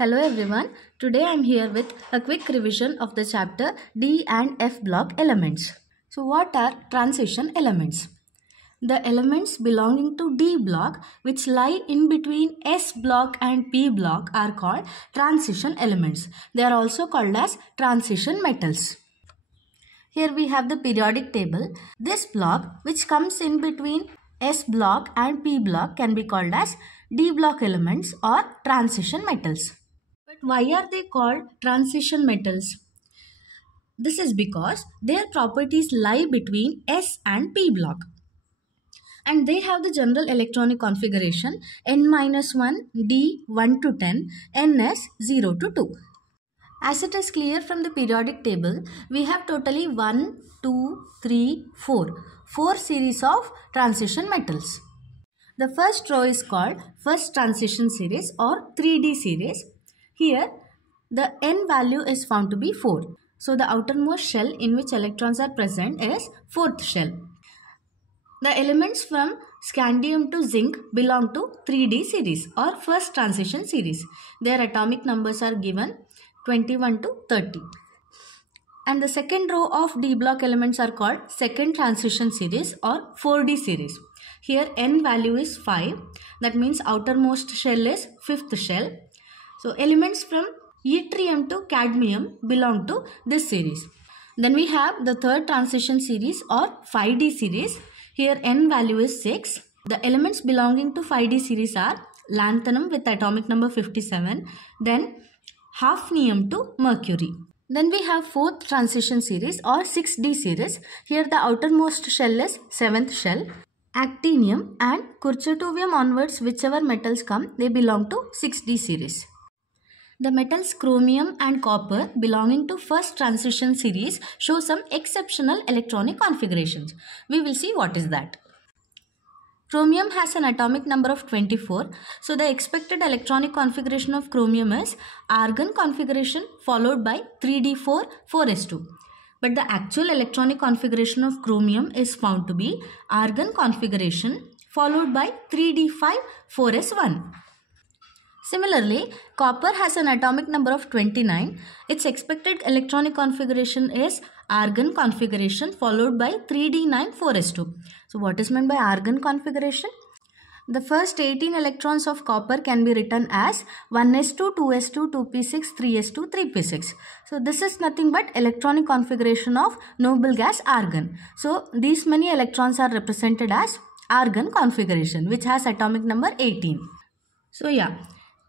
Hello everyone, today I am here with a quick revision of the chapter D and F block elements. So what are transition elements? The elements belonging to D block which lie in between S block and P block are called transition elements. They are also called as transition metals. Here we have the periodic table. This block which comes in between S block and P block can be called as D block elements or transition metals. But why are they called transition metals? This is because their properties lie between S and P block. And they have the general electronic configuration N-1, D 1 to 10, Ns 0 to 2. As it is clear from the periodic table, we have totally 1, 2, 3, 4 series of transition metals. The first row is called first transition series or 3D series. Here, the N value is found to be 4. So, the outermost shell in which electrons are present is 4th shell. The elements from scandium to zinc belong to 3D series or first transition series. Their atomic numbers are given 21 to 30. And the second row of D block elements are called second transition series or 4D series. Here N value is 5. That means outermost shell is 5th shell. So elements from yttrium to cadmium belong to this series. Then we have the third transition series or 5D series. Here N value is 6. The elements belonging to 5D series are lanthanum with atomic number 57. Then hafnium to mercury. Then we have fourth transition series or 6D series. Here the outermost shell is 7th shell. Actinium and cruciatovium onwards, whichever metals come, they belong to 6D series. The metals chromium and copper belonging to first transition series show some exceptional electronic configurations. We will see what is that. Chromium has an atomic number of 24. So the expected electronic configuration of chromium is argon configuration followed by 3d4 4s2. But the actual electronic configuration of chromium is found to be argon configuration followed by 3d5 4s1. Similarly, copper has an atomic number of 29. Its expected electronic configuration is argon configuration followed by 3d9 4s2. So what is meant by argon configuration? The first 18 electrons of copper can be written as 1s2, 2s2, 2p6, 3s2, 3p6. So this is nothing but electronic configuration of noble gas argon. So these many electrons are represented as argon configuration which has atomic number 18. So yeah.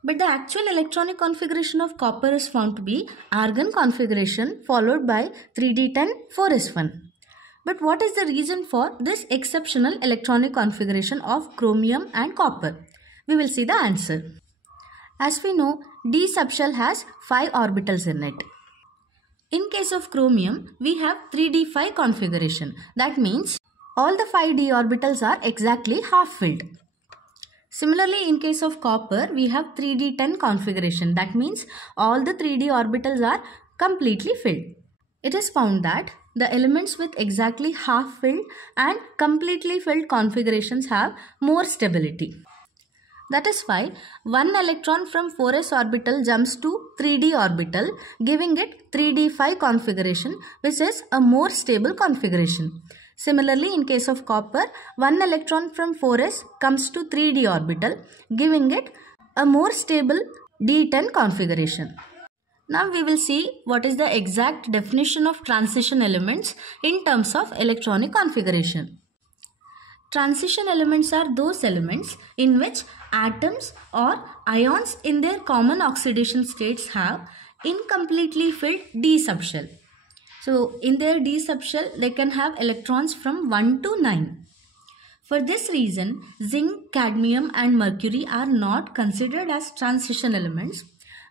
But the actual electronic configuration of copper is found to be argon configuration followed by 3d10 4s1. But what is the reason for this exceptional electronic configuration of chromium and copper? We will see the answer. As we know, D subshell has 5 orbitals in it. In case of chromium, we have 3d5 configuration. That means all the 5 d orbitals are exactly half filled. Similarly, in case of copper, we have 3d10 configuration. That means all the 3d orbitals are completely filled. It is found that the elements with exactly half filled and completely filled configurations have more stability. That is why one electron from 4s orbital jumps to 3d orbital, giving it 3d5 configuration, which is a more stable configuration. Similarly, in case of copper, one electron from 4s comes to 3d orbital, giving it a more stable d10 configuration. Now we will see what is the exact definition of transition elements in terms of electronic configuration. Transition elements are those elements in which atoms or ions in their common oxidation states have incompletely filled d subshell. So, in their D subshell, they can have electrons from 1 to 9. For this reason, zinc, cadmium and mercury are not considered as transition elements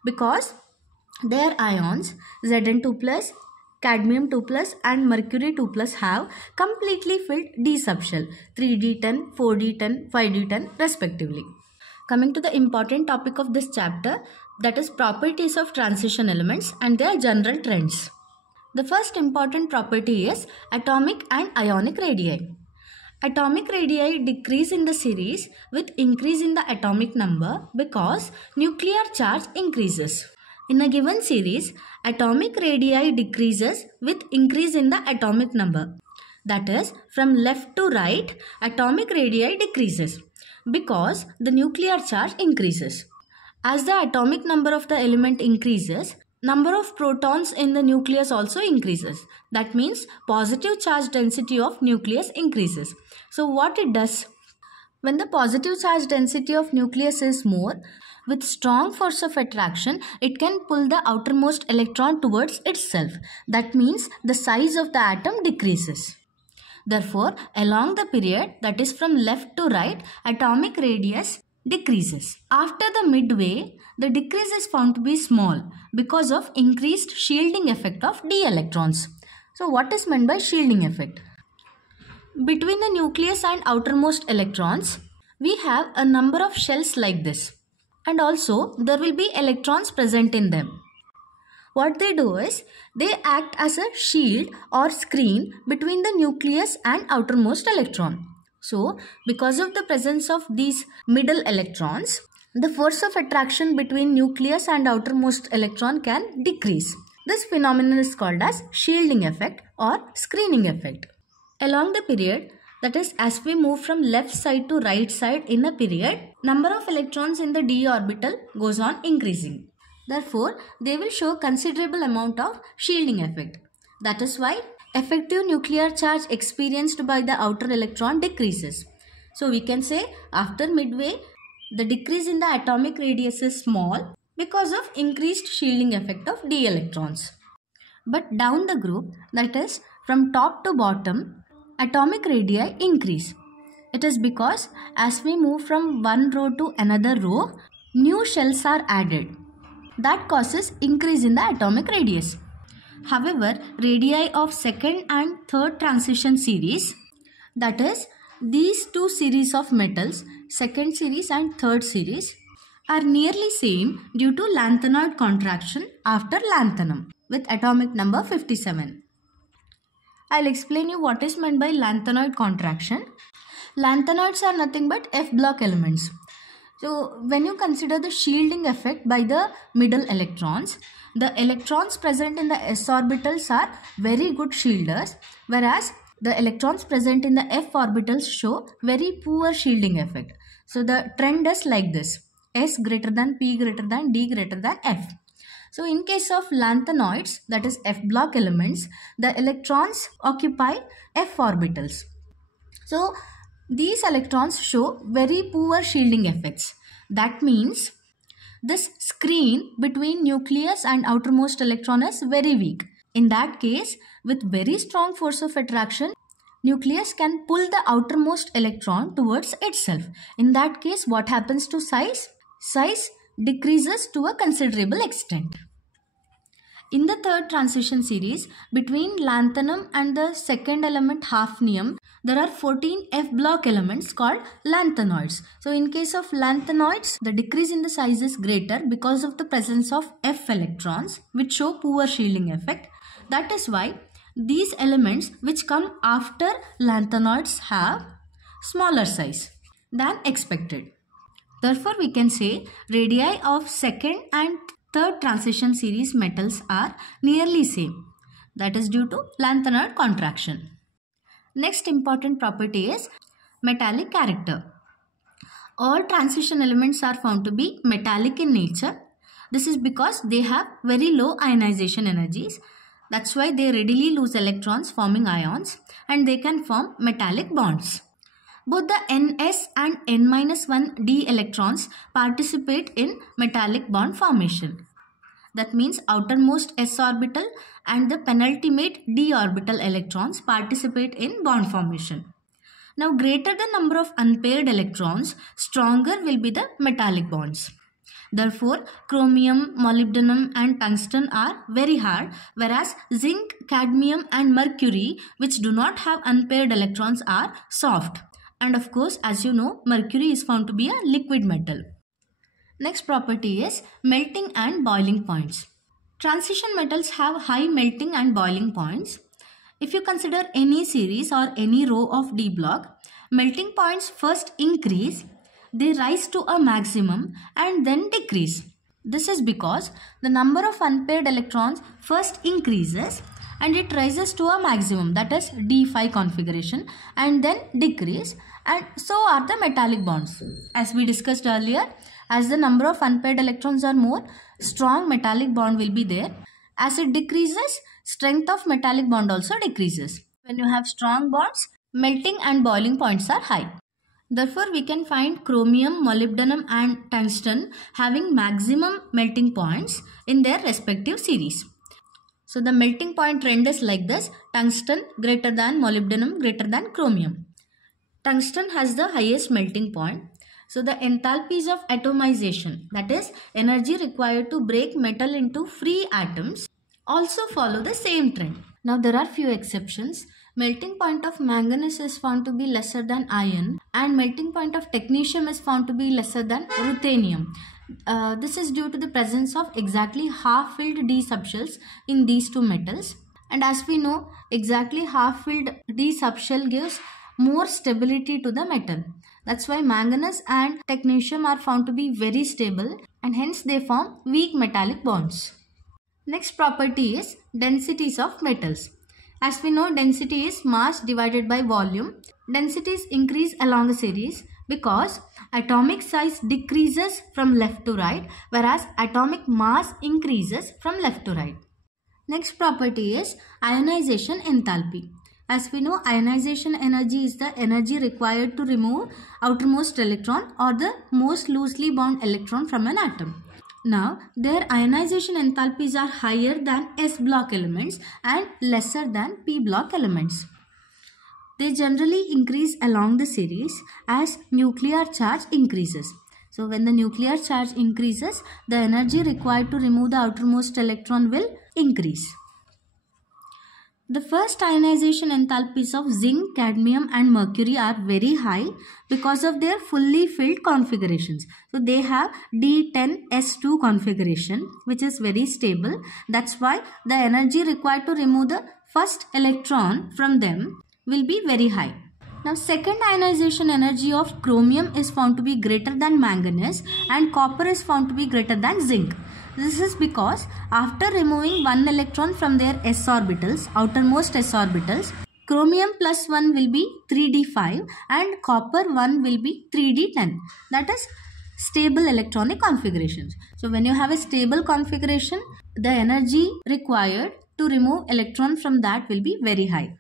because their ions Zn2+, cadmium2+, and mercury2+ have completely filled D subshell 3d10, 4d10, 5d10 respectively. Coming to the important topic of this chapter, that is properties of transition elements and their general trends. The first important property is atomic and ionic radii. Atomic radii decrease in the series with increase in the atomic number because nuclear charge increases. In a given series, atomic radii decreases with increase in the atomic number. That is, from left to right, atomic radii decreases because the nuclear charge increases. As the atomic number of the element increases, number of protons in the nucleus also increases. That means positive charge density of nucleus increases. So what it does? When the positive charge density of nucleus is more, with strong force of attraction, it can pull the outermost electron towards itself. That means the size of the atom decreases. Therefore, along the period, that is from left to right, atomic radius decreases. After the midway, the decrease is found to be small because of increased shielding effect of d electrons. So what is meant by shielding effect? Between the nucleus and outermost electrons, we have a number of shells like this, and also there will be electrons present in them. What they do is, they act as a shield or screen between the nucleus and outermost electron. So, because of the presence of these middle electrons, the force of attraction between nucleus and outermost electron can decrease. This phenomenon is called as shielding effect or screening effect. Along the period, that is, as we move from left side to right side in a period, number of electrons in the d orbital goes on increasing. Therefore, they will show considerable amount of shielding effect. That is why effective nuclear charge experienced by the outer electron decreases. So we can say after midway, the decrease in the atomic radius is small because of increased shielding effect of d electrons. But down the group, that is from top to bottom, atomic radii increase. It is because as we move from one row to another row, new shells are added. That causes increase in the atomic radius. However, radii of second and third transition series, that is, these two series of metals, second series and third series, are nearly same due to lanthanoid contraction after lanthanum with atomic number 57. I'll explain you what is meant by lanthanoid contraction. Lanthanoids are nothing but F block elements. So when you consider the shielding effect by the middle electrons, the electrons present in the s orbitals are very good shielders, whereas the electrons present in the f orbitals show very poor shielding effect. So the trend is like this: s greater than p greater than d greater than f. So in case of lanthanoids, that is f block elements, the electrons occupy f orbitals. So these electrons show very poor shielding effects. That means this screen between nucleus and outermost electron is very weak. In that case, with very strong force of attraction, nucleus can pull the outermost electron towards itself. In that case, what happens to size? Size decreases to a considerable extent. In the third transition series, between lanthanum and the second element hafnium, there are 14 F block elements called lanthanoids. So in case of lanthanoids, the decrease in the size is greater because of the presence of F electrons, which show poor shielding effect. That is why these elements which come after lanthanoids have smaller size than expected. Therefore, we can say radii of second and third transition series metals are nearly same. That is due to lanthanoid contraction. Next important property is metallic character. All transition elements are found to be metallic in nature. This is because they have very low ionization energies. That's why they readily lose electrons forming ions, and they can form metallic bonds. Both the Ns and N-1d electrons participate in metallic bond formation. That means outermost s orbital and the penultimate d orbital electrons participate in bond formation. Now, greater the number of unpaired electrons, stronger will be the metallic bonds. Therefore, chromium, molybdenum and tungsten are very hard, whereas zinc, cadmium and mercury, which do not have unpaired electrons, are soft. And of course, as you know, mercury is found to be a liquid metal. Next property is melting and boiling points. Transition metals have high melting and boiling points. If you consider any series or any row of D block, melting points first increase, they rise to a maximum and then decrease. This is because the number of unpaired electrons first increases and it rises to a maximum, that is d5 configuration, and then decrease, and so are the metallic bonds. As we discussed earlier, as the number of unpaired electrons are more, strong metallic bond will be there. As it decreases, strength of metallic bond also decreases. When you have strong bonds, melting and boiling points are high. Therefore, we can find chromium, molybdenum and tungsten having maximum melting points in their respective series. So the melting point trend is like this: tungsten greater than molybdenum greater than chromium. Tungsten has the highest melting point. So the enthalpies of atomization, that is energy required to break metal into free atoms, also follow the same trend. Now there are few exceptions. Melting point of manganese is found to be lesser than iron, and melting point of technetium is found to be lesser than ruthenium. This is due to the presence of exactly half-filled d subshells in these two metals, and as we know, exactly half-filled d subshell gives more stability to the metal. That's why manganese and technetium are found to be very stable, and hence they form weak metallic bonds. Next property is densities of metals. As we know, density is mass divided by volume. Densities increase along a series because atomic size decreases from left to right, whereas atomic mass increases from left to right. Next property is ionization enthalpy. As we know, ionization energy is the energy required to remove outermost electron or the most loosely bound electron from an atom. Now, their ionization enthalpies are higher than S block elements and lesser than P block elements. They generally increase along the series as nuclear charge increases. So, when the nuclear charge increases, the energy required to remove the outermost electron will increase. The first ionization enthalpies of zinc, cadmium and mercury are very high because of their fully filled configurations. So they have D10S2 configuration, which is very stable. That's why the energy required to remove the first electron from them will be very high. Now second ionization energy of chromium is found to be greater than manganese and copper is found to be greater than zinc. This is because after removing one electron from their s orbitals, outermost s orbitals, chromium plus 1 will be 3d5 and copper 1 will be 3d10. That is stable electronic configurations. So when you have a stable configuration, the energy required to remove electron from that will be very high.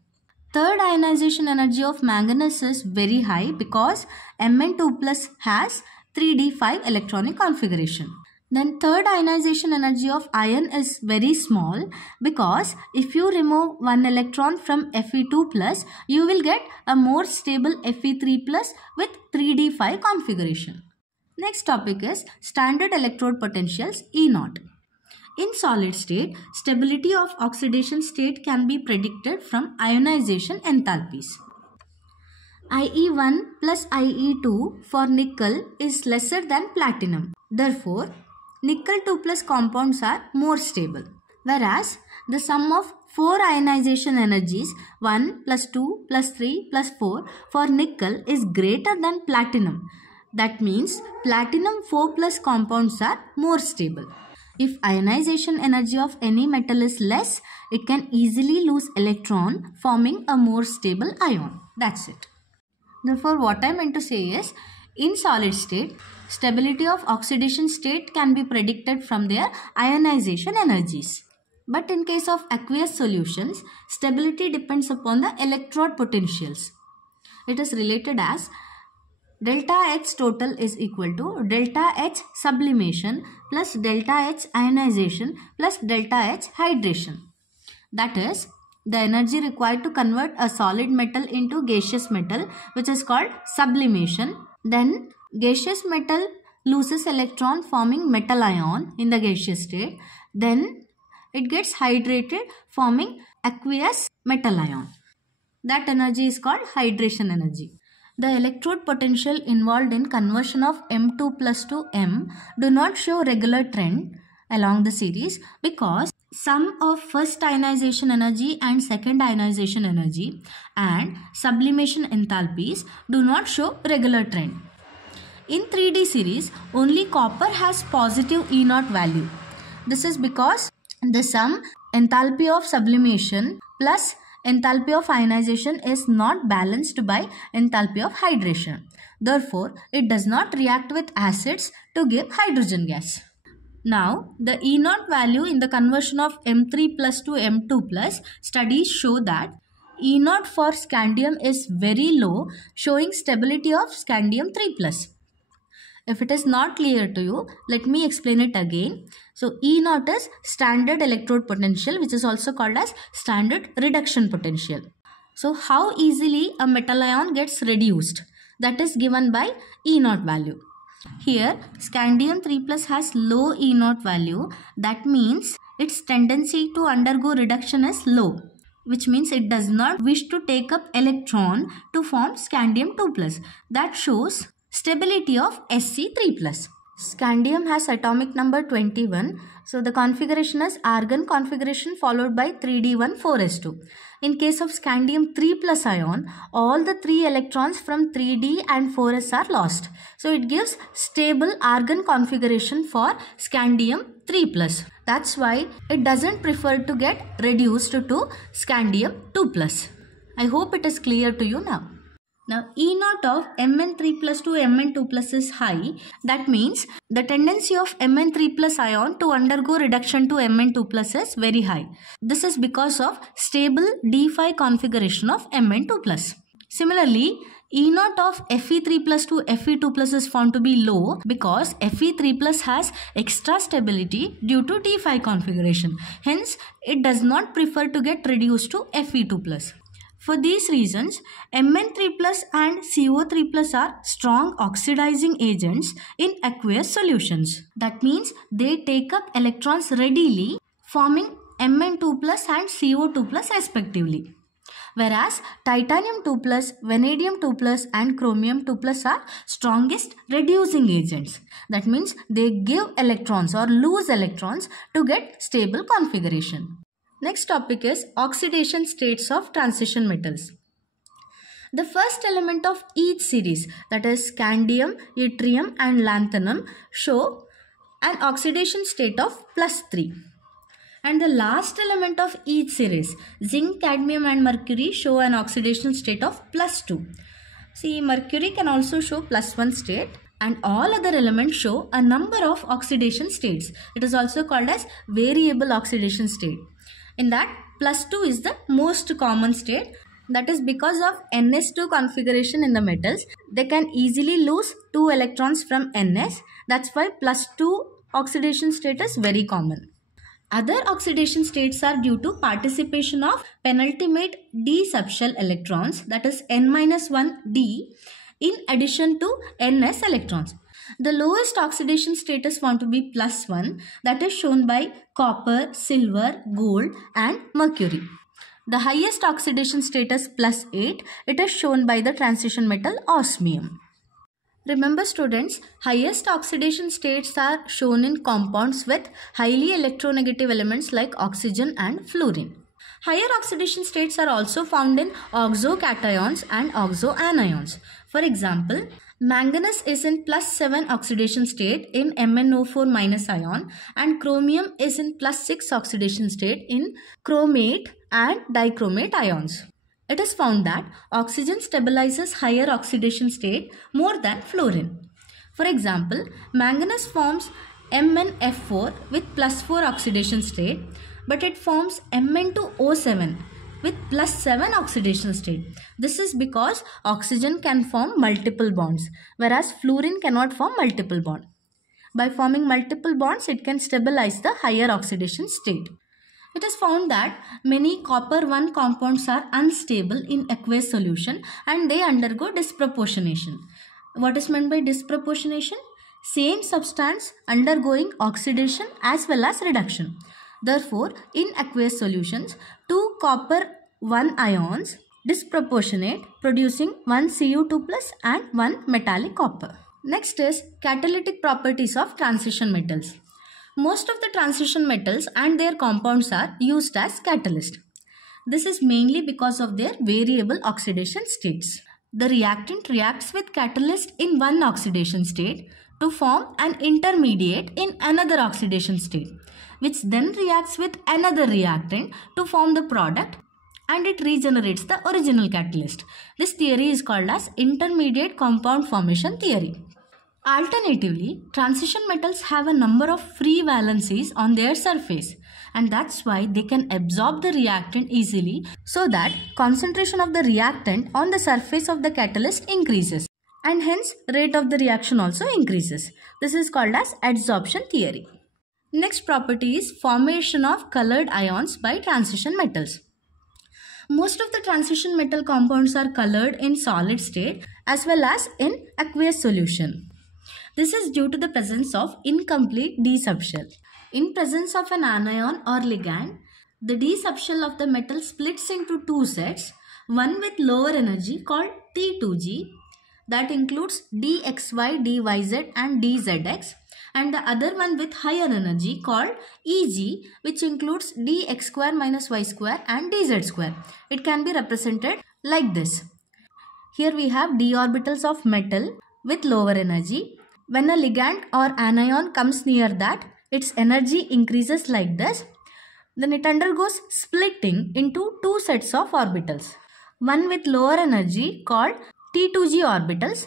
Third ionization energy of manganese is very high because Mn2 plus has 3d5 electronic configuration. Then third ionization energy of iron is very small because if you remove one electron from Fe2 plus, you will get a more stable Fe3 plus with 3d5 configuration. Next topic is standard electrode potentials E0. In solid state, stability of oxidation state can be predicted from ionization enthalpies. IE1 plus IE2 for nickel is lesser than platinum. Therefore, nickel 2 plus compounds are more stable. Whereas, the sum of 4 ionization energies 1 plus 2 plus 3 plus 4 for nickel is greater than platinum. That means platinum 4 plus compounds are more stable. If ionization energy of any metal is less, it can easily lose electron, forming a more stable ion. That's it. Therefore, what I meant to say is, in solid state, stability of oxidation state can be predicted from their ionization energies. But in case of aqueous solutions, stability depends upon the electrode potentials. It is related as delta H total is equal to delta H sublimation plus delta H ionization plus delta H hydration. That is, the energy required to convert a solid metal into gaseous metal, which is called sublimation. Then gaseous metal loses electron forming metal ion in the gaseous state. Then it gets hydrated forming aqueous metal ion. That energy is called hydration energy. The electrode potential involved in conversion of M2 plus to M do not show regular trend along the series because sum of first ionization energy and second ionization energy and sublimation enthalpies do not show regular trend. In 3D series, only copper has positive E0 value. This is because the sum enthalpy of sublimation plus enthalpy of ionization is not balanced by enthalpy of hydration. Therefore, it does not react with acids to give hydrogen gas. Now, the E0 value in the conversion of M3 plus to M2 plus, studies show that E0 for scandium is very low, showing stability of scandium 3 plus. If it is not clear to you, let me explain it again. So, E0 is standard electrode potential, which is also called as standard reduction potential. So, how easily a metal ion gets reduced? That is given by E0 value. Here, scandium 3 plus has low E0 value. That means its tendency to undergo reduction is low, which means it does not wish to take up electron to form scandium 2 plus. That shows stability of Sc3 plus. Scandium has atomic number 21. So the configuration is argon configuration followed by 3d14s2. In case of scandium 3 plus ion, all the 3 electrons from 3d and 4s are lost. So it gives stable argon configuration for scandium 3 plus. That's why it doesn't prefer to get reduced to scandium 2 plus. I hope it is clear to you now. Now, E0 of Mn3 plus to Mn2 plus is high. That means the tendency of Mn3 plus ion to undergo reduction to Mn2 plus is very high. This is because of stable d5 configuration of Mn2 plus. Similarly, E0 of Fe3 plus to Fe2 plus is found to be low because Fe3 plus has extra stability due to d5 configuration. Hence, it does not prefer to get reduced to Fe2 plus. For these reasons, Mn3 plus and CO3 plus are strong oxidizing agents in aqueous solutions. That means they take up electrons readily, forming Mn2 plus and CO2 plus respectively. Whereas titanium 2 plus, vanadium 2 plus and chromium 2 plus are strongest reducing agents. That means they give electrons or lose electrons to get stable configuration. Next topic is oxidation states of transition metals. The first element of each series, that is scandium, yttrium and lanthanum, show an oxidation state of +3. And the last element of each series, zinc, cadmium and mercury, show an oxidation state of +2. See, mercury can also show +1 state. And all other elements show a number of oxidation states. It is also called as variable oxidation state. In that, +2 is the most common state. That is because of Ns2 configuration in the metals. They can easily lose 2 electrons from Ns. That's why +2 oxidation state is very common. Other oxidation states are due to participation of penultimate d subshell electrons, that is N-1d, in addition to Ns electrons. The lowest oxidation state is found to be +1, that is shown by copper, silver, gold and mercury. The highest oxidation state is +8. It is shown by the transition metal osmium. Remember students, highest oxidation states are shown in compounds with highly electronegative elements like oxygen and fluorine. Higher oxidation states are also found in oxocations and oxoanions. For example, manganese is in +7 oxidation state in MnO4- ion and chromium is in +6 oxidation state in chromate and dichromate ions. It is found that oxygen stabilizes higher oxidation state more than fluorine. For example, manganese forms MnF4 with +4 oxidation state, but it forms Mn2O7 with +7 oxidation state. This is because oxygen can form multiple bonds, whereas fluorine cannot form multiple bonds. By forming multiple bonds, it can stabilize the higher oxidation state. It is found that many copper-1 compounds are unstable in aqueous solution and they undergo disproportionation. What is meant by disproportionation? Same substance undergoing oxidation as well as reduction. Therefore, in aqueous solutions, 2 copper-1 ions disproportionate, producing 1 Cu2 plus and 1 metallic copper. Next is catalytic properties of transition metals. Most of the transition metals and their compounds are used as catalyst. This is mainly because of their variable oxidation states. The reactant reacts with catalyst in one oxidation state to form an intermediate in another oxidation state, which then reacts with another reactant to form the product, and it regenerates the original catalyst. This theory is called as intermediate compound formation theory. Alternatively, transition metals have a number of free valencies on their surface, and that's why they can absorb the reactant easily, so that concentration of the reactant on the surface of the catalyst increases, and hence rate of the reaction also increases. This is called as adsorption theory. Next property is formation of colored ions by transition metals. Most of the transition metal compounds are colored in solid state as well as in aqueous solution. This is due to the presence of incomplete d subshell. In presence of an anion or ligand, the d subshell of the metal splits into two sets, one with lower energy called T2G, that includes dxy, dyz and dzx, and the other one with higher energy called Eg, which includes dx square minus y square and dz square. It can be represented like this. Here we have d orbitals of metal with lower energy. When a ligand or anion comes near that, its energy increases like this. Then it undergoes splitting into two sets of orbitals. One with lower energy called T2G orbitals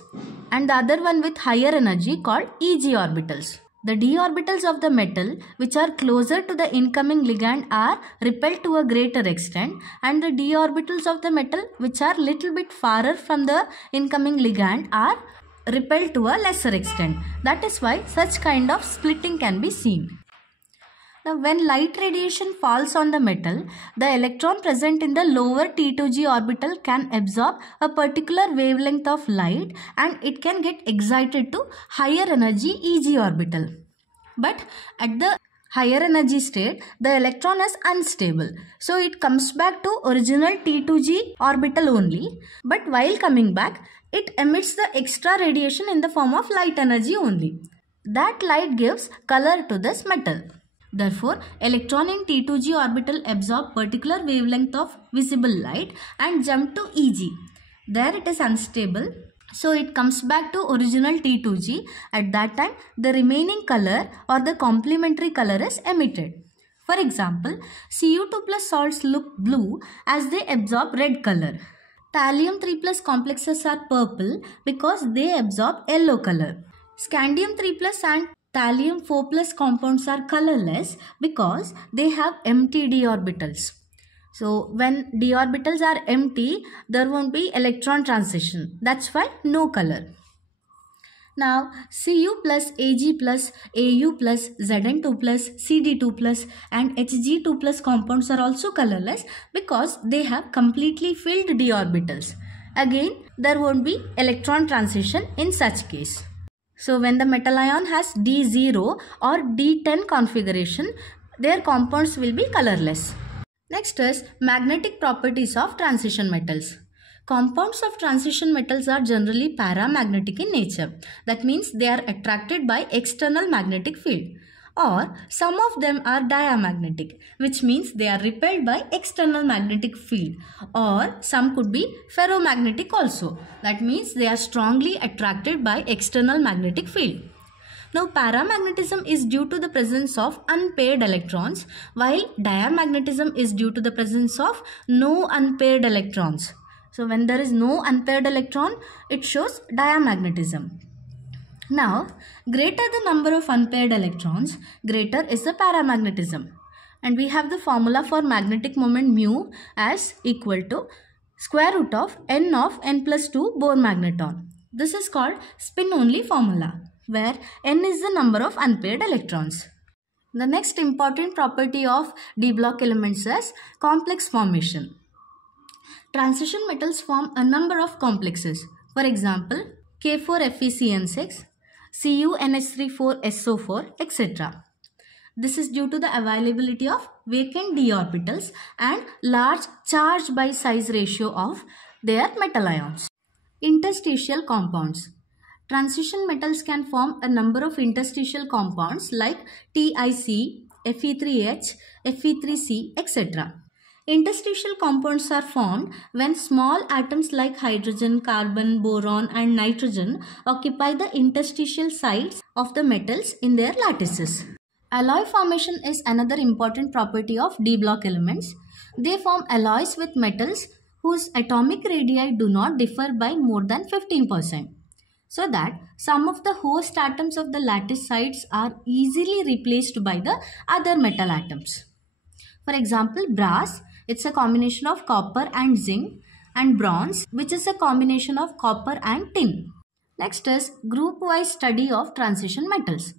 and the other one with higher energy called Eg orbitals. The d orbitals of the metal which are closer to the incoming ligand are repelled to a greater extent, and the d orbitals of the metal which are little bit farther from the incoming ligand are repelled to a lesser extent. That is why such kind of splitting can be seen. Now, when light radiation falls on the metal, the electron present in the lower T2G orbital can absorb a particular wavelength of light, and it can get excited to higher energy Eg orbital. But at the higher energy state, the electron is unstable. So it comes back to original T2G orbital only. But while coming back, it emits the extra radiation in the form of light energy only. That light gives color to this metal. Therefore, electron in T2G orbital absorb particular wavelength of visible light and jump to Eg. There it is unstable, so it comes back to original T2G. At that time, the remaining color or the complementary color is emitted. For example, Cu2 plus salts look blue as they absorb red color. Thallium 3 plus complexes are purple because they absorb yellow color. Scandium 3 plus and Thallium 4 plus compounds are colorless because they have empty d orbitals. So when d orbitals are empty, there won't be electron transition. That's why no color. Now Cu plus Ag plus Au plus Zn2 plus Cd2 plus and Hg2 plus compounds are also colorless because they have completely filled d orbitals. Again, there won't be electron transition in such case. So when the metal ion has D0 or D10 configuration, their compounds will be colorless. Next is magnetic properties of transition metals. Compounds of transition metals are generally paramagnetic in nature. That means they are attracted by external magnetic field. Or some of them are diamagnetic, which means they are repelled by external magnetic field. Or some could be ferromagnetic also. That means they are strongly attracted by external magnetic field. Now, paramagnetism is due to the presence of unpaired electrons, while diamagnetism is due to the presence of no unpaired electrons. So when there is no unpaired electron, it shows diamagnetism. Now, greater the number of unpaired electrons, greater is the paramagnetism. And we have the formula for magnetic moment mu as equal to square root of n plus 2 Bohr magneton. This is called spin-only formula, where n is the number of unpaired electrons. The next important property of d block elements is complex formation. Transition metals form a number of complexes. For example, K4FeCN6, CuNH34SO4, etc. This is due to the availability of vacant d orbitals and large charge by size ratio of their metal ions. Interstitial compounds. Transition metals can form a number of interstitial compounds like TiC, Fe3H, Fe3C, etc. Interstitial compounds are formed when small atoms like hydrogen, carbon, boron and nitrogen occupy the interstitial sites of the metals in their lattices. Alloy formation is another important property of D block elements. They form alloys with metals whose atomic radii do not differ by more than 15%, so that some of the host atoms of the lattice sites are easily replaced by the other metal atoms. For example, brass, it's a combination of copper and zinc, and bronze, which is a combination of copper and tin. Next is group-wise study of transition metals.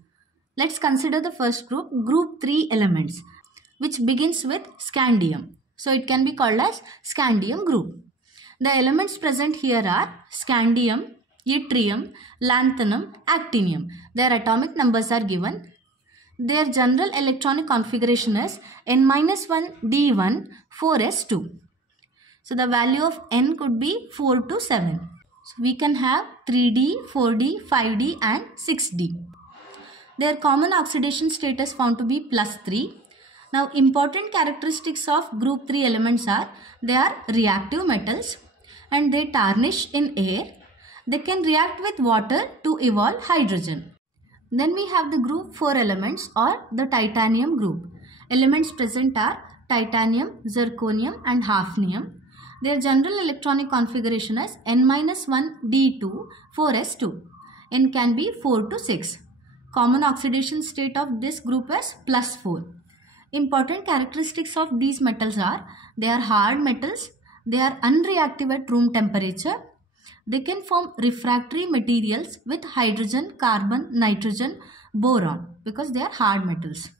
Let's consider the first group, group 3 elements, which begins with scandium. So it can be called as scandium group. The elements present here are scandium, yttrium, lanthanum, actinium. Their atomic numbers are given. Their general electronic configuration is N-1D1 4s2. So the value of N could be 4 to 7. So we can have 3D, 4D, 5D and 6D. Their common oxidation state is found to be +3. Now important characteristics of group 3 elements are they are reactive metals and they tarnish in air. They can react with water to evolve hydrogen. Then we have the group 4 elements or the titanium group. Elements present are titanium, zirconium and hafnium. Their general electronic configuration is N-1D2 4s2. N can be 4 to 6. Common oxidation state of this group is +4. Important characteristics of these metals are they are hard metals, they are unreactive at room temperature, they can form refractory materials with hydrogen, carbon, nitrogen, boron because they are hard metals.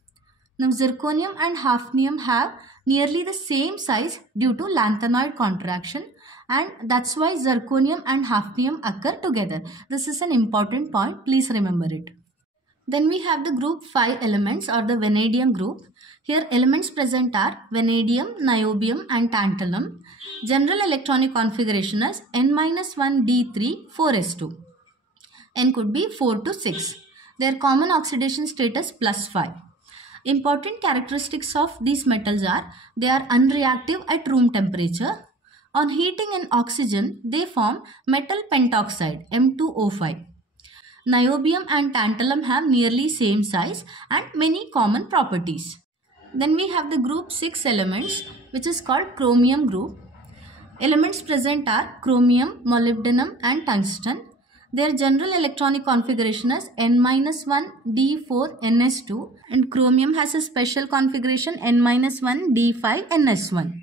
Now zirconium and hafnium have nearly the same size due to lanthanoid contraction, and that's why zirconium and hafnium occur together. This is an important point, please remember it. Then we have the group 5 elements or the vanadium group. Here elements present are vanadium, niobium and tantalum. General electronic configuration is N-1D3 4s2. N could be 4 to 6. Their common oxidation state is +5. Important characteristics of these metals are they are unreactive at room temperature. On heating in oxygen, they form metal pentoxide M2O5. Niobium and tantalum have nearly same size and many common properties. Then we have the group 6 elements which is called chromium group. Elements present are chromium, molybdenum and tungsten. Their general electronic configuration is N-1D4NS2 and chromium has a special configuration N-1D5NS1.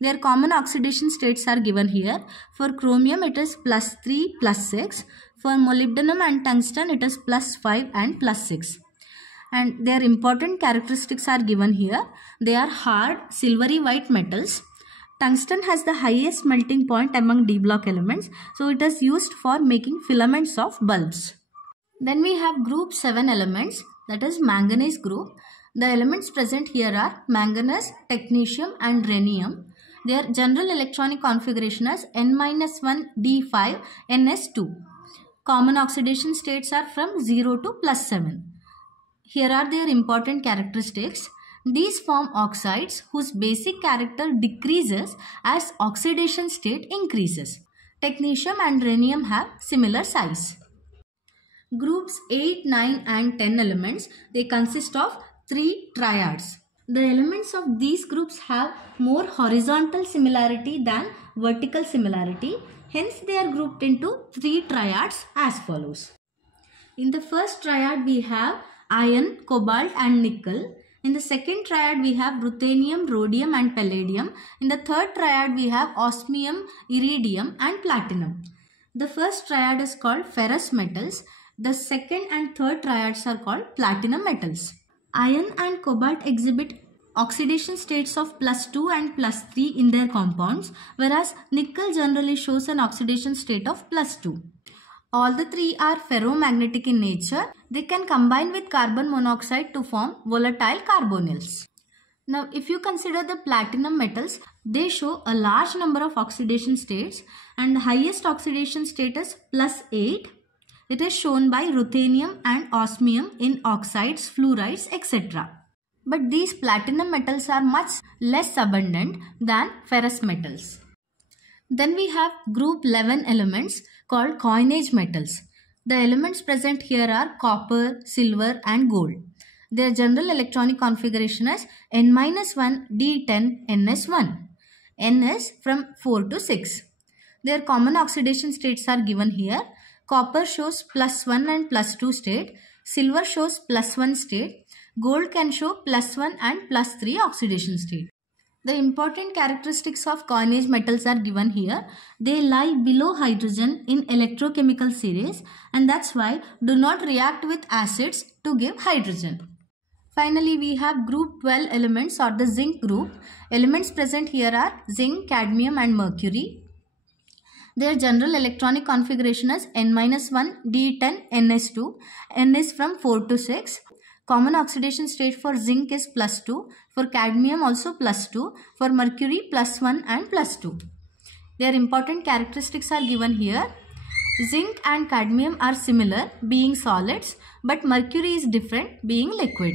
Their common oxidation states are given here. For chromium it is +3, +6. For molybdenum and tungsten it is +5 and +6. And their important characteristics are given here. They are hard silvery white metals. Tungsten has the highest melting point among D block elements, so it is used for making filaments of bulbs. Then we have group 7 elements, that is manganese group. The elements present here are manganese, technetium and rhenium. Their general electronic configuration is N-1D5NS2. Common oxidation states are from 0 to +7. Here are their important characteristics. These form oxides whose basic character decreases as oxidation state increases. Technetium and rhenium have similar size. Groups 8, 9 and 10 elements, they consist of 3 triads. The elements of these groups have more horizontal similarity than vertical similarity. Hence they are grouped into 3 triads as follows. In the first triad we have iron, cobalt and nickel. In the second triad we have ruthenium, rhodium and palladium. In the third triad we have osmium, iridium and platinum. The first triad is called ferrous metals. The second and third triads are called platinum metals. Iron and cobalt exhibit oxidation states of +2 and +3 in their compounds, whereas nickel generally shows an oxidation state of +2. All the 3 are ferromagnetic in nature. They can combine with carbon monoxide to form volatile carbonyls. Now, if you consider the platinum metals, they show a large number of oxidation states and the highest oxidation state is +8. It is shown by ruthenium and osmium in oxides, fluorides, etc. But these platinum metals are much less abundant than ferrous metals. Then we have group 11 elements called coinage metals. The elements present here are copper, silver and gold. Their general electronic configuration is N-1 D10 NS1. N is from 4 to 6. Their common oxidation states are given here. Copper shows +1 and +2 state. Silver shows +1 state. Gold can show +1 and +3 oxidation state. The important characteristics of coinage metals are given here. They lie below hydrogen in electrochemical series, and that's why do not react with acids to give hydrogen. Finally, we have group 12 elements or the zinc group. Elements present here are zinc, cadmium and mercury. Their general electronic configuration is N-1 D10 NS2. N is from 4 to 6. Common oxidation state for zinc is +2, for cadmium also +2, for mercury +1 and +2. Their important characteristics are given here. Zinc and cadmium are similar, being solids, but mercury is different, being liquid.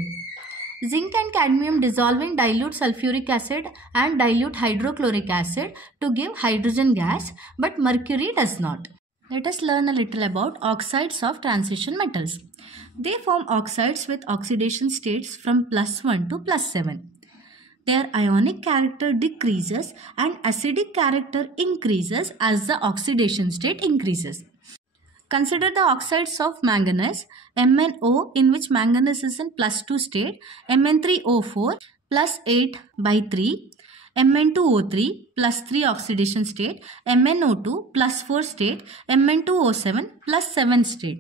Zinc and cadmium dissolve in dilute sulfuric acid and dilute hydrochloric acid to give hydrogen gas, but mercury does not. Let us learn a little about oxides of transition metals. They form oxides with oxidation states from +1 to +7. Their ionic character decreases and acidic character increases as the oxidation state increases. Consider the oxides of manganese, MnO, in which manganese is in +2 state, Mn3O4 +8/3, Mn2O3 +3 oxidation state, MnO2 +4 state, Mn2O7 +7 state.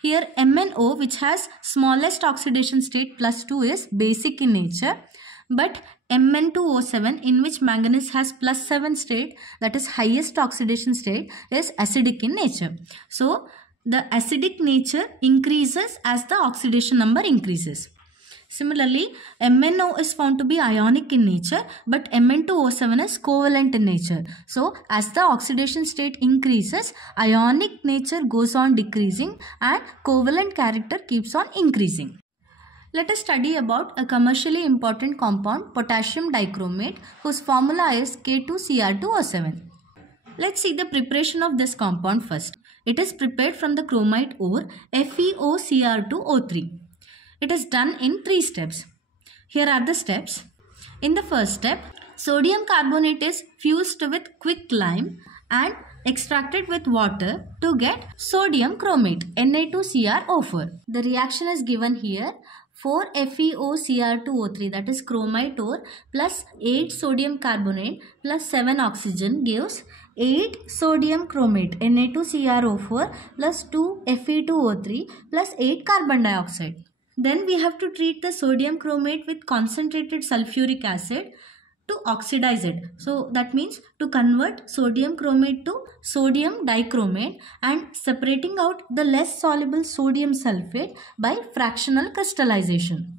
Here MnO, which has smallest oxidation state +2, is basic in nature, but Mn2O7, in which manganese has +7 state, that is highest oxidation state, is acidic in nature. So the acidic nature increases as the oxidation number increases. Similarly, MnO is found to be ionic in nature, but Mn2O7 is covalent in nature. So, as the oxidation state increases, ionic nature goes on decreasing and covalent character keeps on increasing. Let us study about a commercially important compound, potassium dichromate, whose formula is K2Cr2O7. Let's see the preparation of this compound first. It is prepared from the chromite ore FeOCr2O3. It is done in 3 steps. Here are the steps. In the first step, sodium carbonate is fused with quick lime and extracted with water to get sodium chromate Na2CrO4. The reaction is given here. 4 FeOCr2O3, that is chromite ore, plus 8 sodium carbonate plus 7 oxygen gives 8 sodium chromate Na2CrO4 plus 2 Fe2O3 plus 8 carbon dioxide. Then we have to treat the sodium chromate with concentrated sulfuric acid to oxidize it. So that means to convert sodium chromate to sodium dichromate and separating out the less soluble sodium sulfate by fractional crystallization.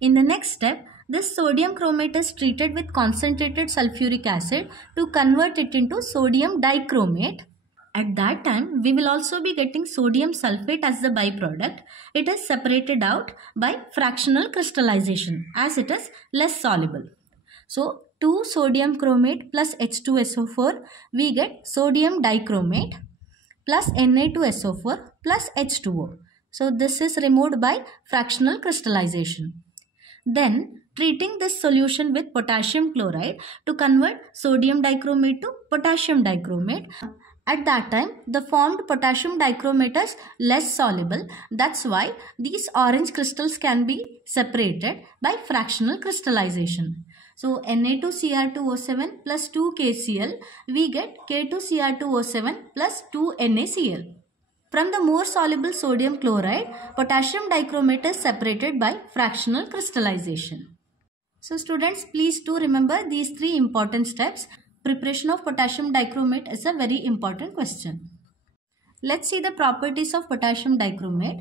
In the next step, this sodium chromate is treated with concentrated sulfuric acid to convert it into sodium dichromate. At that time, we will also be getting sodium sulfate as the byproduct. It is separated out by fractional crystallization as it is less soluble. So, 2 sodium chromate plus H2SO4, we get sodium dichromate plus Na2SO4 plus H2O. So, this is removed by fractional crystallization. Then, treating this solution with potassium chloride to convert sodium dichromate to potassium dichromate. At that time, the formed potassium dichromate is less soluble. That's why these orange crystals can be separated by fractional crystallization. So, Na2Cr2O7 plus 2 KCl, we get K2Cr2O7 plus 2 NaCl. From the more soluble sodium chloride, potassium dichromate is separated by fractional crystallization. So, students, please do remember these 3 important steps. Preparation of potassium dichromate is a very important question. Let's see the properties of potassium dichromate.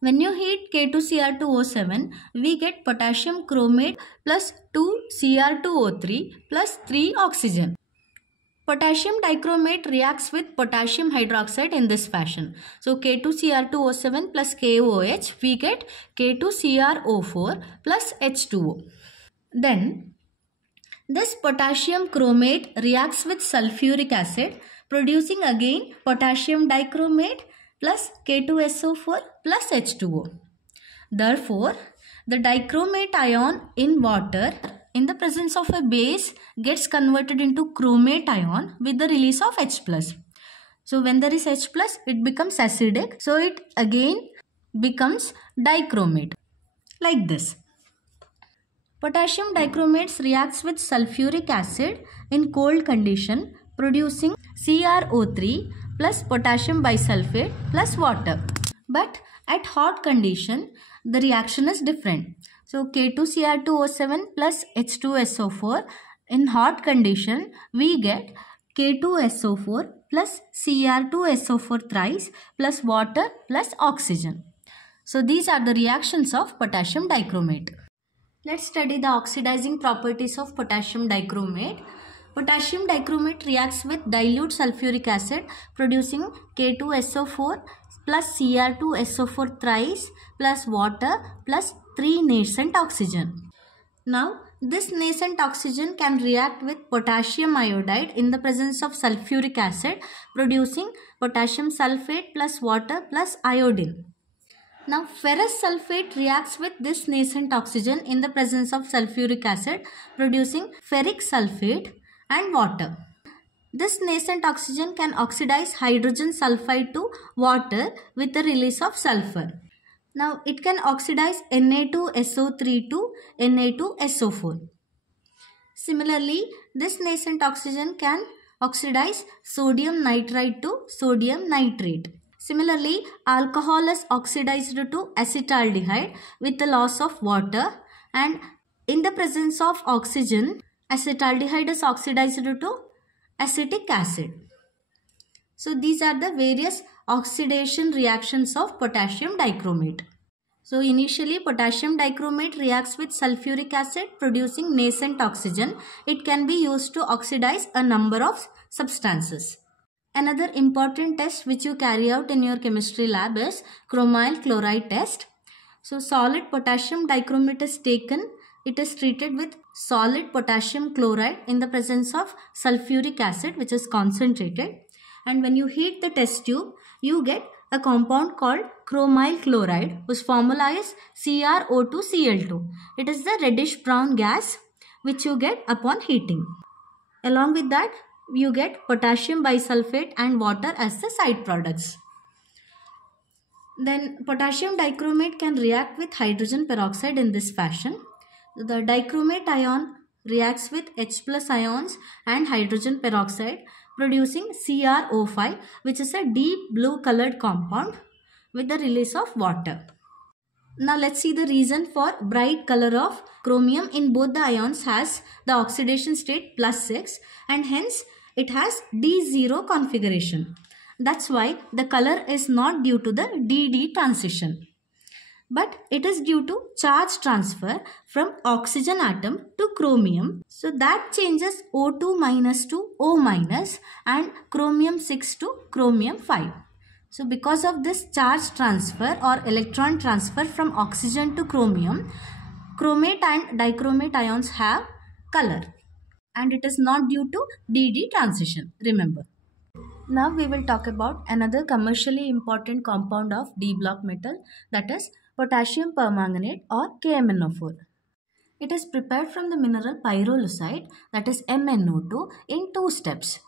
When you heat K2Cr2O7, we get potassium chromate plus 2 Cr2O3 plus 3 oxygen. Potassium dichromate reacts with potassium hydroxide in this fashion. So K2Cr2O7 plus KOH, we get K2CrO4 plus H2O. Then this potassium chromate reacts with sulfuric acid, producing again potassium dichromate plus K2SO4 plus H2O. Therefore, the dichromate ion in water in the presence of a base gets converted into chromate ion with the release of H+. So when there is H+, it becomes acidic. So it again becomes dichromate like this. Potassium dichromates reacts with sulfuric acid in cold condition, producing CrO3 plus potassium bisulfate plus water. But at hot condition, the reaction is different. So K2Cr2O7 plus H2SO4, in hot condition, we get K2SO4 plus Cr2SO4 thrice plus water plus oxygen. So these are the reactions of potassium dichromate. Let's study the oxidizing properties of potassium dichromate. Potassium dichromate reacts with dilute sulfuric acid, producing K2SO4 plus Cr2SO4 thrice plus water plus 3 nascent oxygen. Now, this nascent oxygen can react with potassium iodide in the presence of sulfuric acid, producing potassium sulfate plus water plus iodine. Now, ferrous sulfate reacts with this nascent oxygen in the presence of sulfuric acid, producing ferric sulfate and water. This nascent oxygen can oxidize hydrogen sulfide to water with the release of sulfur. Now, it can oxidize Na2SO3 to Na2SO4. Similarly, this nascent oxygen can oxidize sodium nitrite to sodium nitrate. Similarly, alcohol is oxidized to acetaldehyde with the loss of water, and in the presence of oxygen, acetaldehyde is oxidized to acetic acid. So these are the various oxidation reactions of potassium dichromate. So initially potassium dichromate reacts with sulfuric acid, producing nascent oxygen. It can be used to oxidize a number of substances. Another important test which you carry out in your chemistry lab is chromyl chloride test. So solid potassium dichromate is taken. It is treated with solid potassium chloride in the presence of sulfuric acid, which is concentrated. And when you heat the test tube, you get a compound called chromyl chloride, whose formula is CrO2Cl2. It is the reddish brown gas which you get upon heating. Along with that, you get potassium bisulfate and water as the side products. Then potassium dichromate can react with hydrogen peroxide in this fashion. The dichromate ion reacts with H+ ions and hydrogen peroxide, producing CrO5, which is a deep blue colored compound with the release of water. Now let's see the reason for bright color of chromium in both the ions has the oxidation state +6, and hence it has D0 configuration. That's why the color is not due to the DD transition, but it is due to charge transfer from oxygen atom to chromium. So that changes O2 minus to O minus and chromium 6 to chromium 5. So because of this charge transfer or electron transfer from oxygen to chromium, chromate and dichromate ions have color, and it is not due to DD transition, remember. Now we will talk about another commercially important compound of D block metal, that is potassium permanganate or KMnO4. It is prepared from the mineral pyrolusite, that is MnO2, in 2 steps.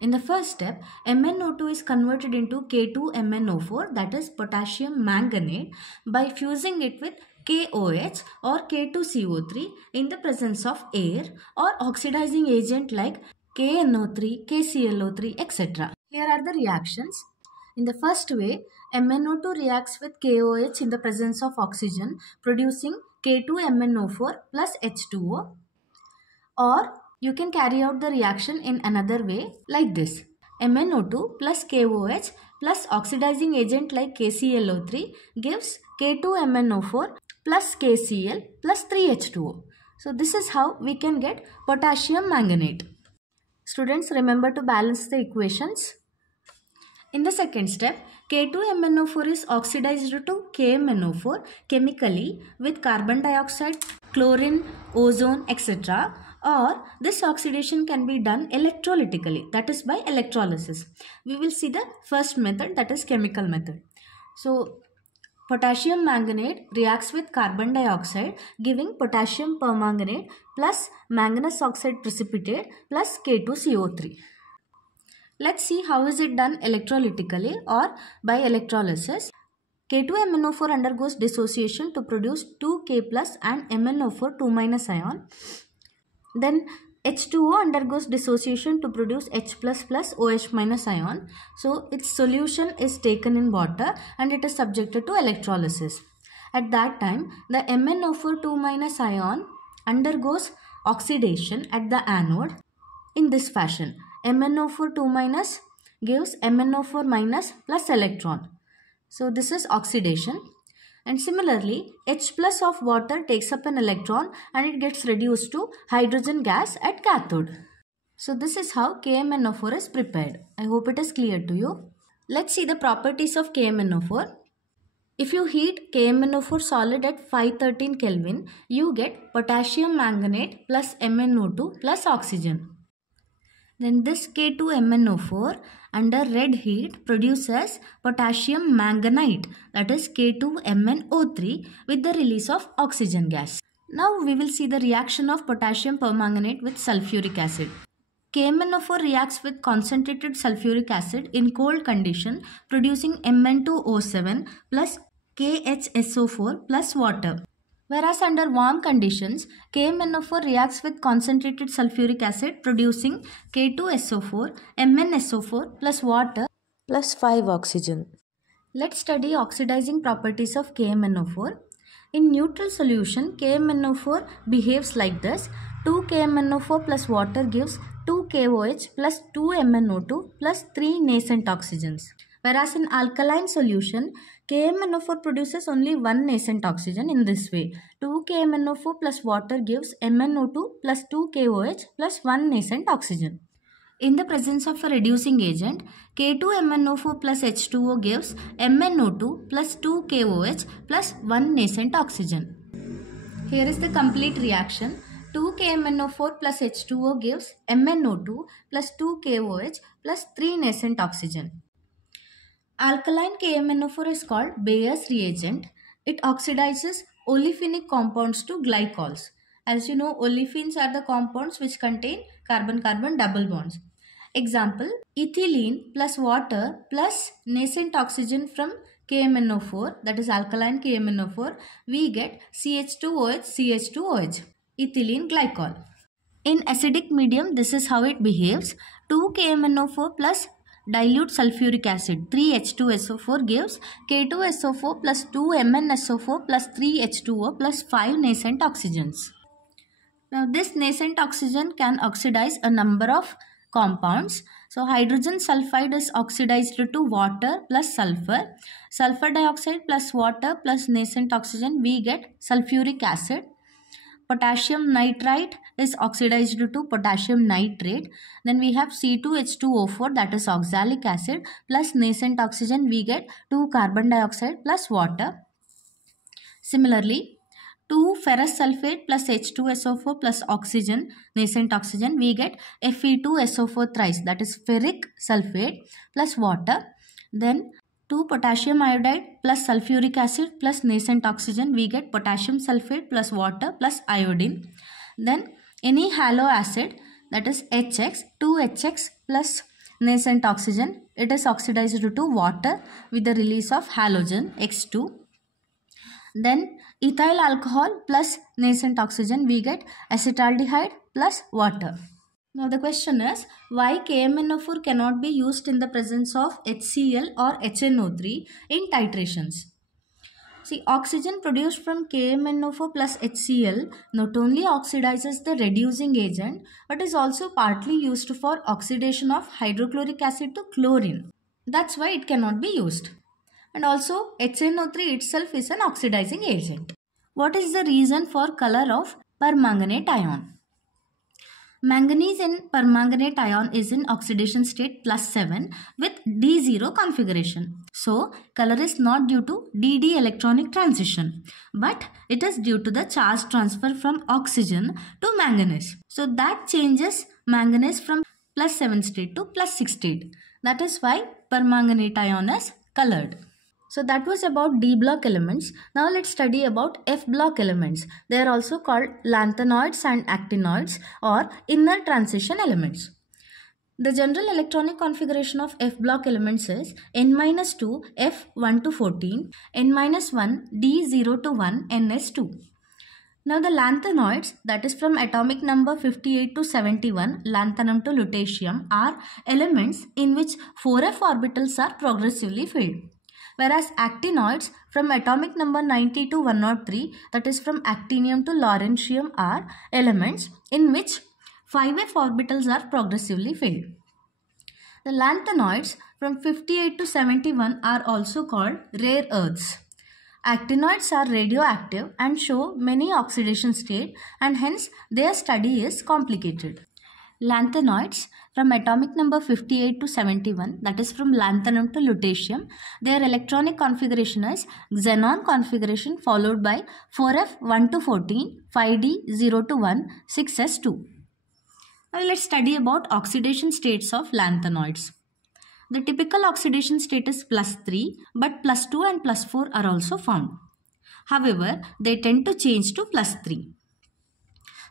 In the first step, MnO2 is converted into K2MnO4, that is potassium manganate, by fusing it with KOH or K2CO3 in the presence of air or oxidizing agent like KNO3, KClO3, etc. Here are the reactions. In the first way, MnO2 reacts with KOH in the presence of oxygen, producing K2MnO4 plus H2O. Or you can carry out the reaction in another way like this. MnO2 plus KOH plus oxidizing agent like KClO3 gives K2MnO4 plus KCl plus 3H2O. So this is how we can get potassium manganate. Students, remember to balance the equations. In the second step, K2MnO4 is oxidized to KMnO4 chemically with carbon dioxide, chlorine, ozone, etc. Or this oxidation can be done electrolytically, that is by electrolysis. We will see the first method, that is chemical method. So, potassium manganate reacts with carbon dioxide, giving potassium permanganate plus manganese oxide precipitate plus K2CO3. Let's see how is it done electrolytically or by electrolysis. K2MnO4 undergoes dissociation to produce 2K plus and MnO4 2 minus ion. Then H2O undergoes dissociation to produce H plus plus OH minus ion. So its solution is taken in water and it is subjected to electrolysis. At that time, the MnO4 2 minus ion undergoes oxidation at the anode in this fashion. MnO4 2 minus gives MnO4 minus plus electron. So this is oxidation. And similarly, H plus of water takes up an electron and it gets reduced to hydrogen gas at cathode. So this is how KMnO4 is prepared. I hope it is clear to you. Let's see the properties of KMnO4. If you heat KMnO4 solid at 513 Kelvin, you get potassium manganate plus MnO2 plus oxygen. Then this K2MnO4 under red heat produces potassium manganite, that is K2MnO3, with the release of oxygen gas. Now we will see the reaction of potassium permanganate with sulfuric acid. KMnO4 reacts with concentrated sulfuric acid in cold condition, producing Mn2O7 plus KHSO4 plus water. Whereas under warm conditions, KMnO4 reacts with concentrated sulfuric acid producing K2SO4, MnSO4 plus water plus 5 oxygen. Let's study oxidizing properties of KMnO4. In neutral solution, KMnO4 behaves like this. 2 KMnO4 plus water gives 2 KOH plus 2 MnO2 plus 3 nascent oxygens. Whereas in alkaline solution, KMnO4 produces only one nascent oxygen in this way. 2 KMnO4 plus water gives MnO2 plus 2 KOH plus 1 nascent oxygen. In the presence of a reducing agent, K2MnO4 plus H2O gives MnO2 plus 2 KOH plus 1 nascent oxygen. Here is the complete reaction. 2 KMnO4 plus H2O gives MnO2 plus 2 KOH plus 3 nascent oxygen. Alkaline KMnO4 is called Bayer's reagent. It oxidizes olefinic compounds to glycols. As you know, olefins are the compounds which contain carbon-carbon double bonds. Example, ethylene plus water plus nascent oxygen from KMnO4, that is alkaline KMnO4, we get CH2OH, CH2OH, ethylene glycol. In acidic medium, this is how it behaves. 2 KMnO4 plus dilute sulfuric acid 3H2SO4 gives K2SO4 plus 2 MnSO4 plus 3H2O plus 5 nascent oxygens. Now this nascent oxygen can oxidize a number of compounds. So hydrogen sulfide is oxidized to water plus sulfur. Sulfur dioxide plus water plus nascent oxygen, we get sulfuric acid. Potassium nitrite is oxidized to potassium nitrate. Then we have C2H2O4, that is oxalic acid, plus nascent oxygen, we get 2 carbon dioxide plus water. Similarly, 2 ferrous sulfate plus H2SO4 plus oxygen, nascent oxygen, we get Fe2SO4 thrice, that is ferric sulfate plus water. Then 2 potassium iodide plus sulfuric acid plus nascent oxygen, we get potassium sulfate plus water plus iodine. Then any halo acid, that is HX, 2HX plus nascent oxygen, it is oxidized to water with the release of halogen X2. Then ethyl alcohol plus nascent oxygen, we get acetaldehyde plus water. Now the question is, why KMnO4 cannot be used in the presence of HCl or HNO3 in titrations? See, oxygen produced from KMnO4 plus HCl not only oxidizes the reducing agent but is also partly used for oxidation of hydrochloric acid to chlorine. That's why it cannot be used. And also HNO3 itself is an oxidizing agent. What is the reason for color of permanganate ion? Manganese in permanganate ion is in oxidation state +7 with D0 configuration. So, color is not due to DD electronic transition, but it is due to the charge transfer from oxygen to manganese. So, that changes manganese from +7 state to +6 state. That is why permanganate ion is colored. So that was about D block elements. Now let's study about F block elements. They are also called lanthanoids and actinoids or inner transition elements. The general electronic configuration of F block elements is N-2 F1 to 14, N-1 D0 to 1 Ns2. Now the lanthanoids, that is from atomic number 58 to 71, lanthanum to lutetium, are elements in which 4f orbitals are progressively filled. Whereas actinoids from atomic number 90 to 103, that is from actinium to lawrencium, are elements in which 5f orbitals are progressively filled. The lanthanoids from 58 to 71 are also called rare earths. Actinoids are radioactive and show many oxidation states, and hence their study is complicated. Lanthanoids from atomic number 58 to 71, that is from lanthanum to lutetium, their electronic configuration is xenon configuration followed by 4f1 to 14, 5d 0 to 1, 6s2. Now let's study about oxidation states of lanthanoids. The typical oxidation state is +3, but +2 and +4 are also found. However, they tend to change to +3.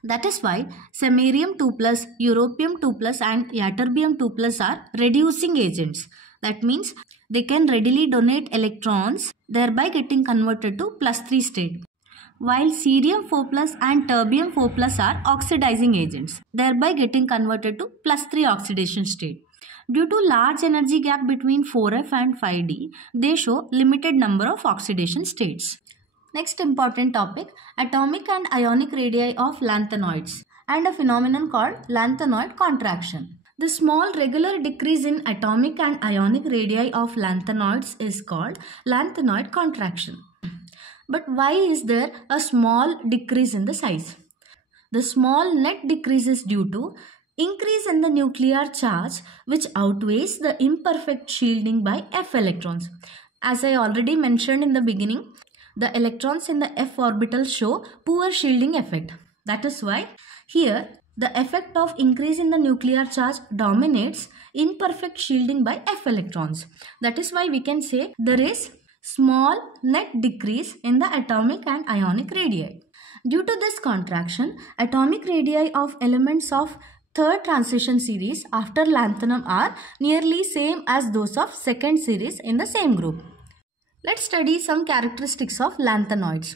That is why samarium 2+, europium 2+, and ytterbium 2+ are reducing agents. That means they can readily donate electrons, thereby getting converted to +3 state. While cerium 4+ and terbium 4+ are oxidizing agents, thereby getting converted to +3 oxidation state. Due to large energy gap between 4f and 5d, they show limited number of oxidation states. Next important topic, atomic and ionic radii of lanthanoids and a phenomenon called lanthanoid contraction. The small regular decrease in atomic and ionic radii of lanthanoids is called lanthanoid contraction. But why is there a small decrease in the size? The small net decrease is due to increase in the nuclear charge, which outweighs the imperfect shielding by f electrons. As I already mentioned in the beginning, the electrons in the f orbital show poor shielding effect. That is why here the effect of increase in the nuclear charge dominates imperfect shielding by f electrons. That is why we can say there is small net decrease in the atomic and ionic radii. Due to this contraction, atomic radii of elements of third transition series after lanthanum are nearly same as those of second series in the same group. Let's study some characteristics of lanthanoids.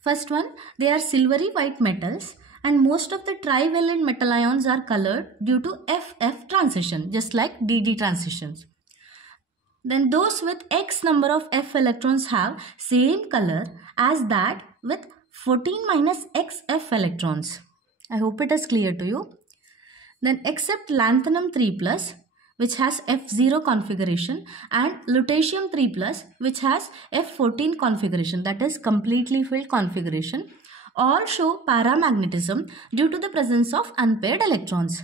First one, they are silvery white metals, and most of the trivalent metal ions are colored due to FF transition, just like DD transitions. Then those with X number of F electrons have same color as that with 14 minus X F electrons. I hope it is clear to you. Then except lanthanum 3+, which has F0 configuration, and lutetium 3+, which has F14 configuration, that is completely filled configuration, all show paramagnetism due to the presence of unpaired electrons.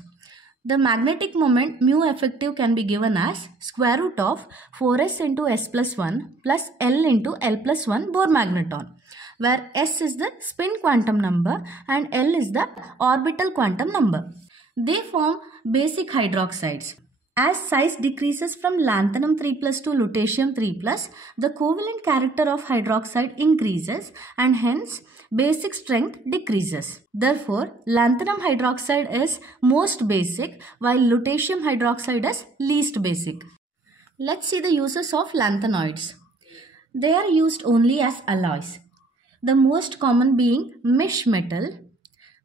The magnetic moment mu effective can be given as square root of 4s into s plus 1 plus L into L plus 1 Bohr magneton, where s is the spin quantum number and L is the orbital quantum number. They form basic hydroxides. As size decreases from lanthanum 3+ to lutetium 3+, the covalent character of hydroxide increases and hence basic strength decreases. Therefore, lanthanum hydroxide is most basic while lutetium hydroxide is least basic. Let's see the uses of lanthanoids. They are used only as alloys. The most common being misch metal,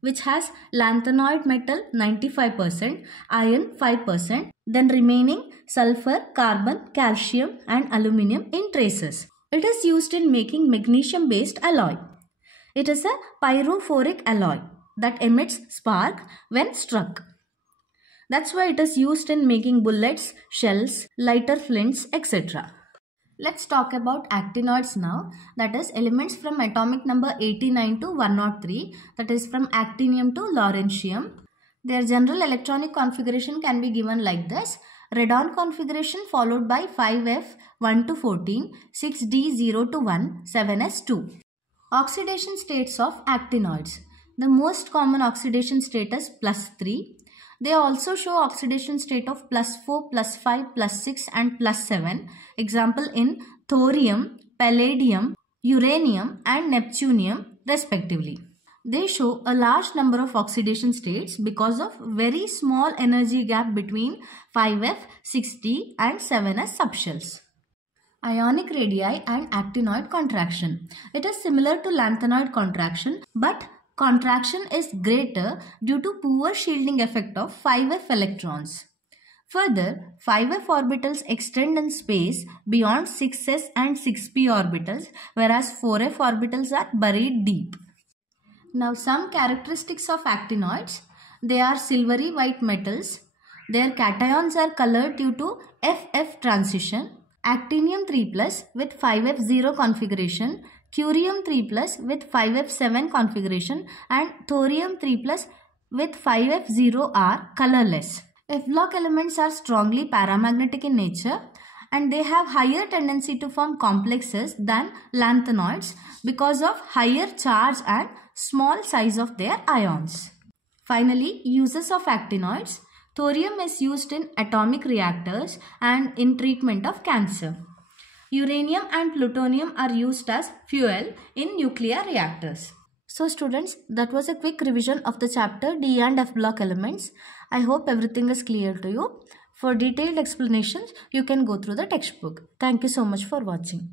which has lanthanoid metal 95%, iron 5%, then remaining sulfur, carbon, calcium and aluminium in traces. It is used in making magnesium based alloy. It is a pyrophoric alloy that emits spark when struck. That's why it is used in making bullets, shells, lighter flints, etc. Let's talk about actinoids now, that is elements from atomic number 89 to 103, that is from actinium to lawrencium. Their general electronic configuration can be given like this. Radon configuration followed by 5F 1 to 14, 6D 0 to 1, 7S2. Oxidation states of actinoids. The most common oxidation state is +3. They also show oxidation state of +4, +5, +6 and +7. Example in thorium, palladium, uranium and neptunium respectively. They show a large number of oxidation states because of very small energy gap between 5F, 6D and 7S subshells. Ionic radii and actinoid contraction. It is similar to lanthanoid contraction, but contraction is greater due to poor shielding effect of 5F electrons. Further, 5F orbitals extend in space beyond 6S and 6P orbitals, whereas 4F orbitals are buried deep. Now some characteristics of actinoids. They are silvery white metals. Their cations are colored due to FF transition. Actinium 3+ with 5F0 configuration, curium 3+ with 5F7 configuration and thorium 3+ with 5F0 are colorless. F block elements are strongly paramagnetic in nature and they have higher tendency to form complexes than lanthanoids because of higher charge and small size of their ions. Finally, uses of actinoids. Thorium is used in atomic reactors and in treatment of cancer. Uranium and plutonium are used as fuel in nuclear reactors. So students, that was a quick revision of the chapter D and F block elements. I hope everything is clear to you. For detailed explanations, you can go through the textbook. Thank you so much for watching.